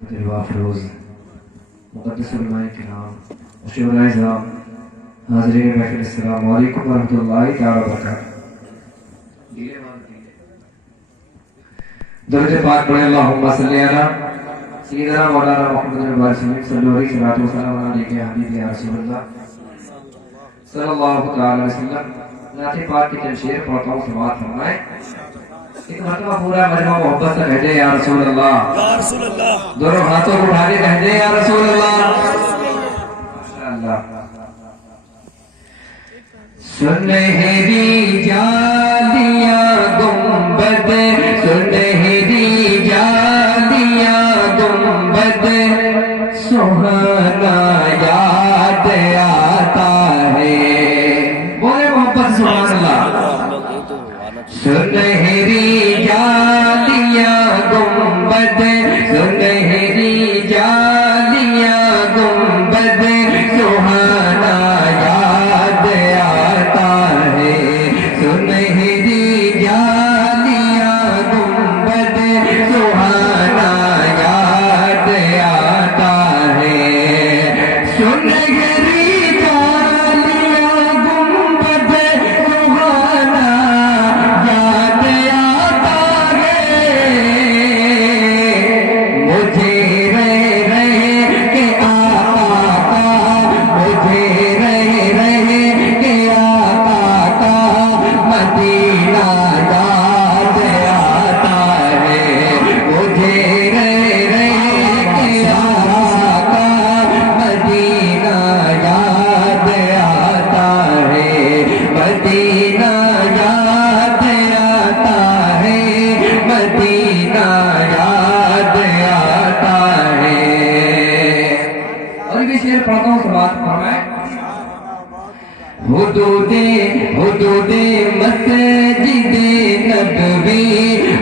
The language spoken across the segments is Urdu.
فروز مقدس علماء کرام شعراء اعظام حاضرین محفل السلام علیکم ورحمۃ اللہ تعالی وبرکاتہ۔ درود پاک پڑھیں اللہم صلی علی سیدنا مولانا محمد البارسمی صلی اللہ علیہ وسلم علیہ حبیب یا رسول اللہ صلی اللہ تعالی وسلم۔ نعت پاک کی تنشیر پڑھتا ہوں، سماعت فرمائیں۔ ایک مرتبہ پورا مجمع محبت سے کہہ دے یا رسول اللہ، یا رسول اللہ، دونوں ہاتھوں کو اٹھا کے کہہ دے یا رسول اللہ، ماشاءاللہ۔ سنہری جالیاں گنبد، سنہری جالیاں گنبد، سہانا یاد آتا ہے۔ بولے محبت سبحان اللہ۔ سنہری جالیاں گنبد، سنہری جالیاں گنبد، سہانا یاد آتا ہے۔ سنہری جالیاں گنبد، سہانا یاد آتا ہے۔ سنہری حدود مسجد نبوی،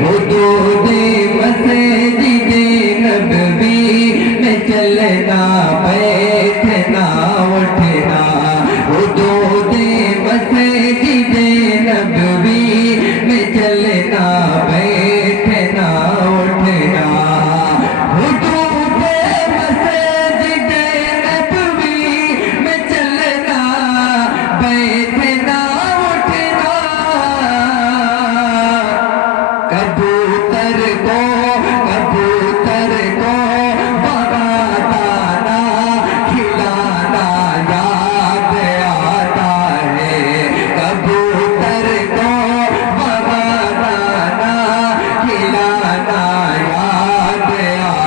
حدود مسجد نبوی میں چلنا بیٹھنا اٹھنا، حدود مسجد نبوی میں چلنا بیٹھنا اٹھنا، حدود مسجد نبوی میں چلنا بیٹھنا اٹھنا، کبوتر کو بڑا دانا کھلانا یاد آتا ہے، کبوتر کو بڑا دانا کھلانا یاد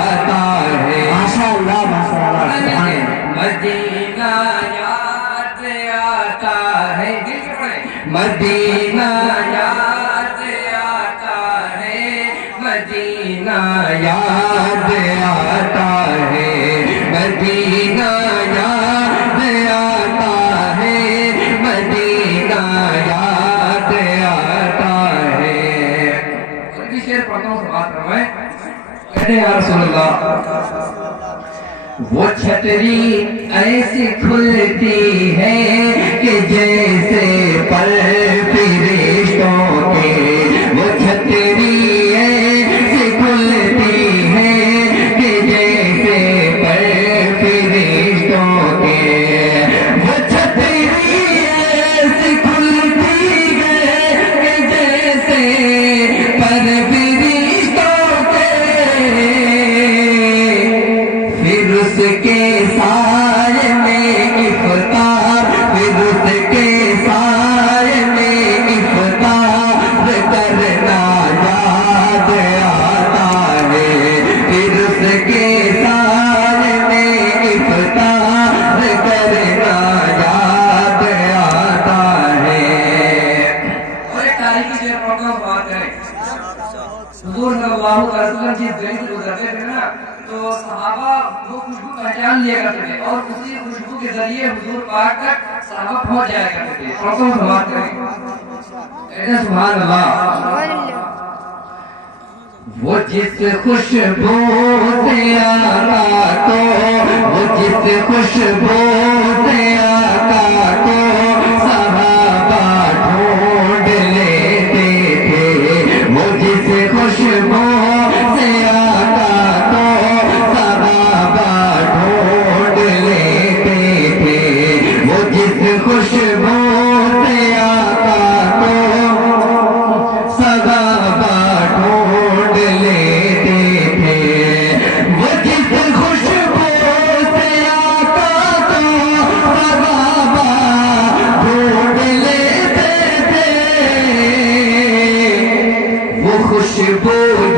آتا ہے۔ ماشاءاللہ ماشاءاللہ۔ مدینہ یاد آتا ہے، مدینہ یاد آتا ہے، مدینہ یاد آتا ہے، مدینہ یاد آتا ہے، مدینہ یاد آتا ہے۔ اور یہ شعر پڑھتا ہوں، سماعت فرمائیں۔ کہتے ہیں یا رسول اللہ، وہ چھتری ایسی کھلتی ہے کہ جیسے پر فرشتوں کے، وہ چھتری ایسی کھلتی ہے کہ جیسے پر فرشتوں کے، وہ چھتری ایسی کھلتی ہے کہ جیسے پر فرشتوں کے، پھر اس کے سائے میں افطار، پھر اس کے سائے میں افطار کرنا یاد آتا ہے، پھر اس کے سائے میں افطار کرنا یاد آتا ہے۔ اور ایک تاریخی شعر پڑھتا ہوں، بات کریں۔ حضور صلی اللہ علیہ وسلم جس گلی سے گزرتے تھے نا، تو صحابہ وہ خوشبو پہچان لیا کرتے تھے اور اسی خوشبو کے ذریعے حضور پاک تک صحابہ پہنچ جایا کرتے تھے۔ پڑھتا ہوں، سماعت کریں۔ سبحان اللہ۔ وہ جس خوشبو سے آقا کو، وہ جس خوشبو سے آقا کو صحابہ ڈھونڈ لیتے تھے، وہ جس خوشبو سے آقا کو خوشبو